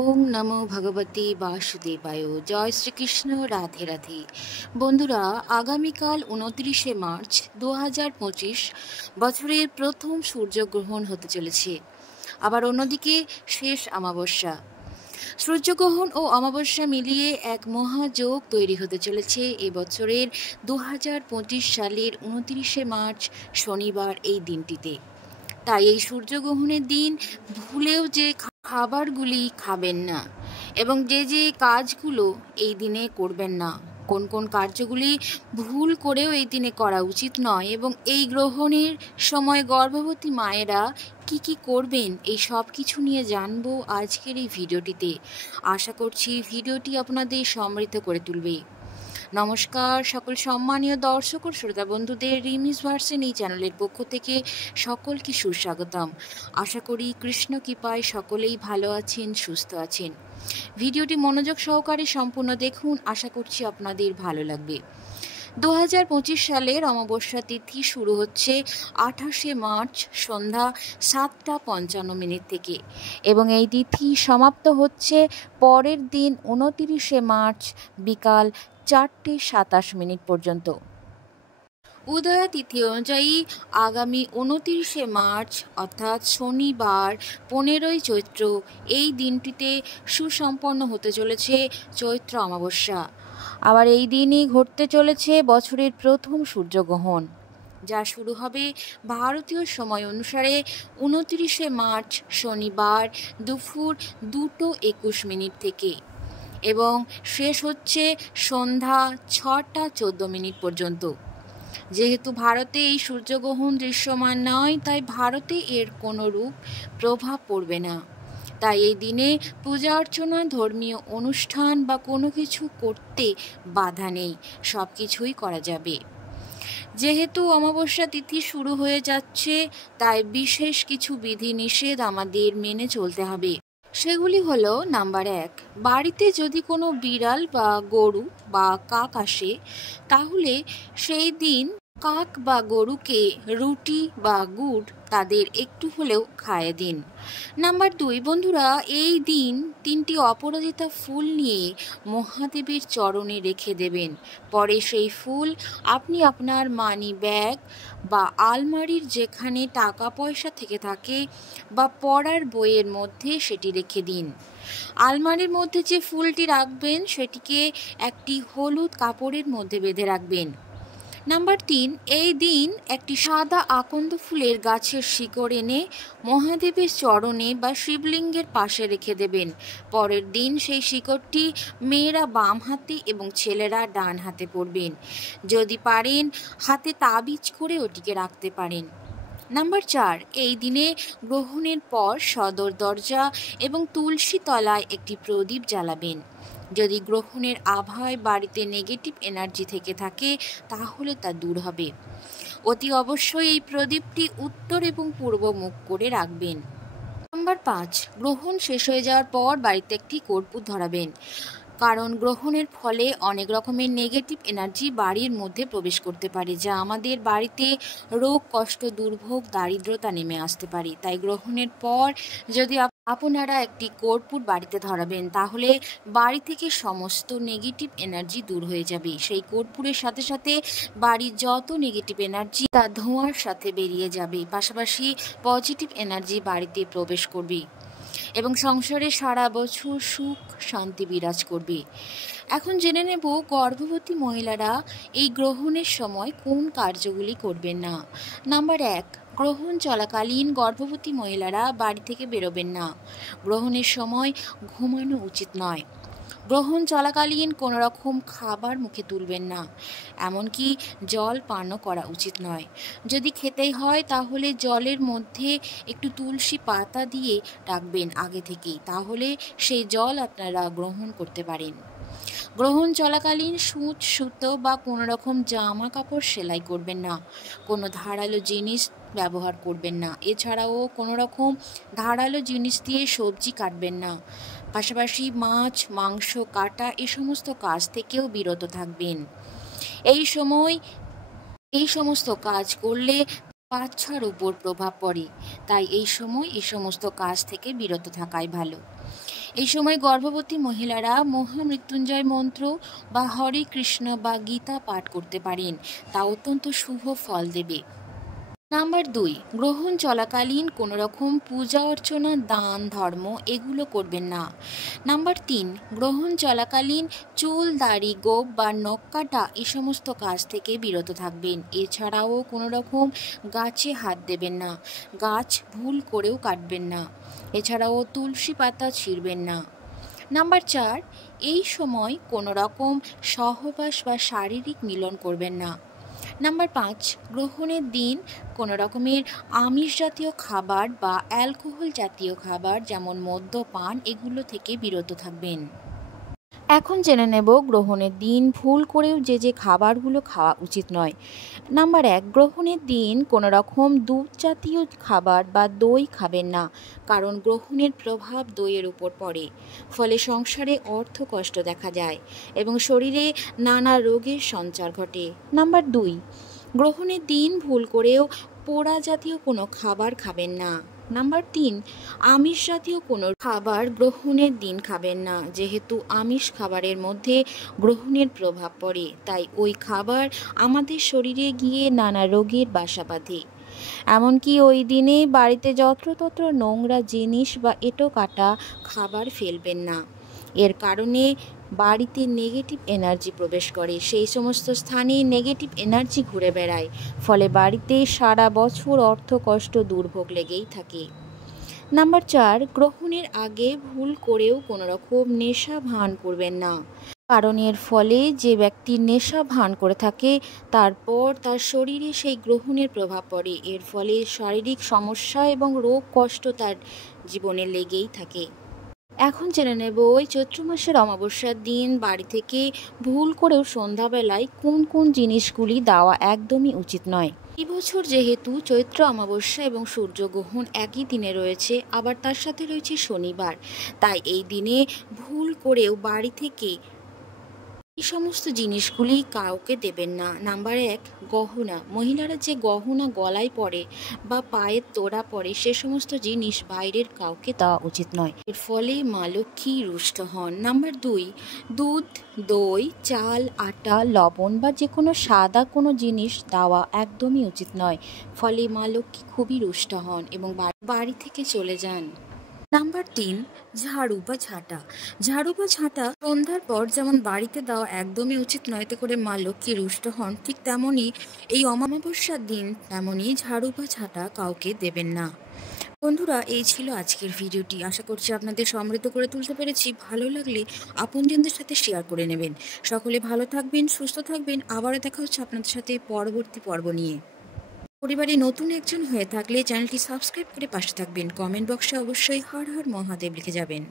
ওম নমো ভগবতে বাসুদেবায়। জয় শ্রীকৃষ্ণ। রাধে রাধে। বন্ধুরা, আগামীকাল 29শে মার্চ 2025 বছরের প্রথম সূর্যগ্রহণ হতে চলেছে। আবার অন্যদিকে শেষ অমাবস্যা। সূর্যগ্রহণ ও অমাবস্যা মিলিয়ে এক মহাযোগ তৈরি হতে চলেছে এবছরের 2025 সালের 29শে মার্চ শনিবার এই দিনটিতে। তাই এই সূর্যগ্রহণের দিন ভুলেও যে খাবারগুলি খাবেন না এবং যে কাজগুলো এই দিনে করবেন না, কোন কোন কার্যগুলি ভুল করেও এই দিনে করা উচিত নয় এবং এই গ্রহণের সময় গর্ভবতী মায়েরা কি করবেন, এই সব কিছু নিয়ে জানবো আজকের এই ভিডিওটিতে। আশা করছি ভিডিওটি আপনাদের সমৃদ্ধ করে তুলবে। নমস্কার সকল সম্মানীয় দর্শক ও শ্রোতা বন্ধুদের, রিমিস ভার্সন এই চ্যানেলের পক্ষ থেকে সকলকে সুস্বাগতম। আশা করি কৃষ্ণ কৃপায় সকলেই ভালো আছেন, সুস্থ আছেন। ভিডিওটি মনোযোগ সহকারে সম্পূর্ণ দেখুন, আশা করছি আপনাদের ভালো লাগবে। 2025 সালের অমাবস্যা তিথি শুরু হচ্ছে 28শে মার্চ সন্ধ্যা 7:55 থেকে এবং এই তিথি সমাপ্ত হচ্ছে পরের দিন 29শে মার্চ বিকাল 4:27 পর্যন্ত। উদয়া তিথি অনুযায়ী আগামী 29শে মার্চ অর্থাৎ শনিবার 15ই চৈত্র এই দিনটিতে সুসম্পন্ন হতে চলেছে চৈত্র অমাবস্যা। আবার এই দিনই ঘটতে চলেছে বছরের প্রথম সূর্যগ্রহণ, যা শুরু হবে ভারতীয় সময় অনুসারে 29শে মার্চ শনিবার দুপুর 2:21 থেকে এবং শেষ হচ্ছে সন্ধ্যা 6:14 পর্যন্ত। যেহেতু ভারতে এই সূর্যগ্রহণ দৃশ্যমান নয়, তাই ভারতে এর কোনো রূপ প্রভাব পড়বে না। তাই এই দিনে পূজা অর্চনা, ধর্মীয় অনুষ্ঠান বা কোনো কিছু করতে বাধা নেই, সব কিছুই করা যাবে। যেহেতু অমাবস্যা তিথি শুরু হয়ে যাচ্ছে, তাই বিশেষ কিছু বিধি নিষেধ আমাদের মেনে চলতে হবে। সেগুলি হলো, নাম্বার 1, বাড়িতে যদি কোনো বিড়াল বা গরু বা কাক আসে, তাহলে সেই দিন কাক বা গরুকে রুটি বা গুড় তাদের একটু হলেও খাইয়ে দিন। নাম্বার 2, বন্ধুরা, এই দিন 3টি অপরাজিতা ফুল নিয়ে মহাদেবের চরণে রেখে দেবেন। পরে সেই ফুল আপনি আপনার মানি ব্যাগ বা আলমারির যেখানে টাকা পয়সা থেকে থাকে বা পড়ার বইয়ের মধ্যে সেটি রেখে দিন। আলমারির মধ্যে যে ফুলটি রাখবেন সেটিকে একটি হলুদ কাপড়ের মধ্যে বেঁধে রাখবেন। নাম্বার 3, এই দিন একটি সাদা আকন্দ ফুলের গাছের শিকড় এনে মহাদেবের চরণে বা শিবলিঙ্গের পাশে রেখে দেবেন। পরের দিন সেই শিকড়টি মেয়েরা বাম হাতে এবং ছেলেরা ডান হাতে পরবেন। যদি পারেন হাতে তাবিজ করে ওটিকে রাখতে পারেন। নাম্বার 4, এই দিনে গ্রহণের পর সদর দরজা এবং তুলসী তলায় একটি প্রদীপ জ্বালাবেন। যদি গ্রহণের আভায় বাড়িতে নেগেটিভ এনার্জি থেকে থাকে, তাহলে তা দূর হবে। অতি অবশ্যই এই প্রদীপটি উত্তর এবং পূর্ব মুখ করে রাখবেন। নাম্বার 5, গ্রহণ শেষ হয়ে যাওয়ার পর বাড়িতে একটি কর্পূর ধরাবেন, কারণ গ্রহণের ফলে অনেক রকমের নেগেটিভ এনার্জি বাড়ির মধ্যে প্রবেশ করতে পারে, যা আমাদের বাড়িতে রোগ, কষ্ট, দুর্ভোগ, দারিদ্রতা নেমে আসতে পারে। তাই গ্রহণের পর যদি আপনারা একটি কর্পূর বাড়িতে ধরাবেন, তাহলে বাড়ি থেকে সমস্ত নেগেটিভ এনার্জি দূর হয়ে যাবে। সেই কর্পূরের সাথে সাথে বাড়ির যত নেগেটিভ এনার্জি তা ধোঁয়ার সাথে বেরিয়ে যাবে, পাশাপাশি পজিটিভ এনার্জি বাড়িতে প্রবেশ করবে এবং সংসারে সারা বছর সুখ শান্তি বিরাজ করবে। এখন জেনে নেব গর্ভবতী মহিলারা এই গ্রহণের সময় কোন কার্যগুলি করবেন না। নাম্বার 1, গ্রহণ চলাকালীন গর্ভবতী মহিলারা বাড়ি থেকে বেরোবেন না। গ্রহণের সময় ঘুমানো উচিত নয়। গ্রহণ চলাকালীন কোনো রকম খাবার মুখে তুলবেন না, এমনকি জল পানও করা উচিত নয়। যদি খেতেই হয় তাহলে জলের মধ্যে একটু তুলসী পাতা দিয়ে রাখবেন আগে থেকেই, তাহলে সেই জল আপনারা গ্রহণ করতে পারেন। গ্রহণ চলাকালীন সূচ, সুতো বা কোনো রকম জামা কাপড় সেলাই করবেন না। কোনো ধারালো জিনিস ব্যবহার করবেন না। এছাড়াও কোনো রকম ধারালো জিনিস দিয়ে সবজি কাটবেন না। পাশাপাশি মাছ, মাংস কাটা এ সমস্ত কাজ থেকেও বিরত থাকবেন। এই সমস্ত কাজ করলে বাচ্চার উপর প্রভাব পড়ে, তাই এই সময় এই সমস্ত কাজ থেকে বিরত থাকাই ভালো। এই সময় গর্ভবতী মহিলারা মহামৃত্যুঞ্জয় মন্ত্র বা হরে কৃষ্ণ বা গীতা পাঠ করতে পারেন, তা অত্যন্ত শুভ ফল দেবে। নাম্বার 2, গ্রহণ চলাকালীন কোনো রকম পূজা অর্চনা, দান, ধর্ম এগুলো করবেন না। নাম্বার 3, গ্রহণ চলাকালীন চুল, দাড়ি, গোঁফ বা নখ কাটা এই সমস্ত কাজ থেকে বিরত থাকবেন। এছাড়াও কোনো রকম গাছে হাত দেবেন না, গাছ ভুল করেও কাটবেন না। এছাড়াও তুলসী পাতা ছিঁড়বেন না। নাম্বার 4, এই সময় কোনো রকম সহবাস বা শারীরিক মিলন করবেন না। নাম্বার 5, গ্রহণের দিন কোনো রকমের আমিষ জাতীয় খাবার বা অ্যালকোহল জাতীয় খাবার যেমন মদ্যপান এগুলো থেকে বিরত থাকবেন। এখন জেনে নেব গ্রহণের দিন ভুল করেও যে খাবারগুলো খাওয়া উচিত নয়। নাম্বার 1, গ্রহণের দিন কোনো রকম দুধ জাতীয় খাবার বা দই খাবেন না, কারণ গ্রহণের প্রভাব দইয়ের উপর পড়ে, ফলে সংসারে অর্থকষ্ট দেখা যায় এবং শরীরে নানা রোগের সঞ্চার ঘটে। নাম্বার 2, গ্রহণের দিন ভুল করেও পোড়া জাতীয় কোনো খাবার খাবেন না। নাম্বার 3, আমিষ জাতীয় কোনো খাবার গ্রহণের দিন খাবেন না, যেহেতু আমিষ খাবারের মধ্যে গ্রহণের প্রভাব পড়ে, তাই ওই খাবার আমাদের শরীরে গিয়ে নানা রোগের বাসা বাঁধে। এমনকি ওই দিনে বাড়িতে যত্রতত্র নোংরা জিনিস বা এঁটো কাটা খাবার ফেলবেন না। এর কারণে বাড়িতে নেগেটিভ এনার্জি প্রবেশ করে, সেই সমস্ত স্থানে নেগেটিভ এনার্জি ঘুরে বেড়ায়, ফলে বাড়িতে সারা বছর অর্থকষ্ট, দুর্ভোগ লেগেই থাকে। নাম্বার 4, গ্রহণের আগে ভুল করেও কোনো রকম নেশা ভান করবেন না, কারণ এর ফলে যে ব্যক্তি নেশা ভান করে থাকে তারপর তার শরীরে সেই গ্রহণের প্রভাব পড়ে, এর ফলে শারীরিক সমস্যা এবং রোগ কষ্ট তার জীবনে লেগেই থাকে। এখন জেনে নেব ওই চৈত্র মাসের অমাবস্যার দিন বাড়ি থেকে ভুল করেও সন্ধ্যাবেলায় কোন কোন জিনিসগুলি দেওয়া একদমই উচিত নয়। এই বছর যেহেতু চৈত্র অমাবস্যা এবং সূর্যগ্রহণ একই দিনে রয়েছে, আবার তার সাথে রয়েছে শনিবার, তাই এই দিনে ভুল করেও বাড়ি থেকে এই সমস্ত জিনিসগুলি কাউকে দেবেন না। নাম্বার 1, গহনা। মহিলারা যে গহনা গলায় পরে বা পায়ের তোড়া পরে সে সমস্ত জিনিস বাইরের কাউকে দেওয়া উচিত নয়, এর ফলে মা লক্ষ্মী রুষ্ট হন। নাম্বার 2, দুধ, দই, চাল, আটা, লবণ বা যে কোনো সাদা কোনো জিনিস দেওয়া একদমই উচিত নয়, ফলে মা লক্ষ্মী খুবই রুষ্ট হন এবং বাড়ি থেকে চলে যান। নাম্বার 3, ঝাড়ু বা ঝাঁটা। ঝাড়ু বা ঝাঁটা সন্ধ্যার পর যেমন বাড়িতে দেওয়া একদমই উচিত নয়, এতে করে মা লক্ষ্মী রুষ্ট হন, ঠিক তেমনই এই অমাবস্যার দিন তেমনই ঝাড়ু বা ঝাঁটা কাউকে দেবেন না। বন্ধুরা, এই ছিল আজকের ভিডিওটি। আশা করছি আপনাদের সমৃদ্ধ করে তুলতে পেরেছি। ভালো লাগলে আপনজনদের সাথে শেয়ার করে নেবেন। সকলে ভালো থাকবেন, সুস্থ থাকবেন। আবারও দেখা হচ্ছে আপনাদের সাথে পরবর্তী পর্ব নিয়ে। পরিবারে নতুন একজন হয়ে থাকলে চ্যানেলটি সাবস্ক্রাইব করে পাশে থাকবেন। কমেন্ট বক্সে অবশ্যই হর হর মহাদেব লিখে যাবেন।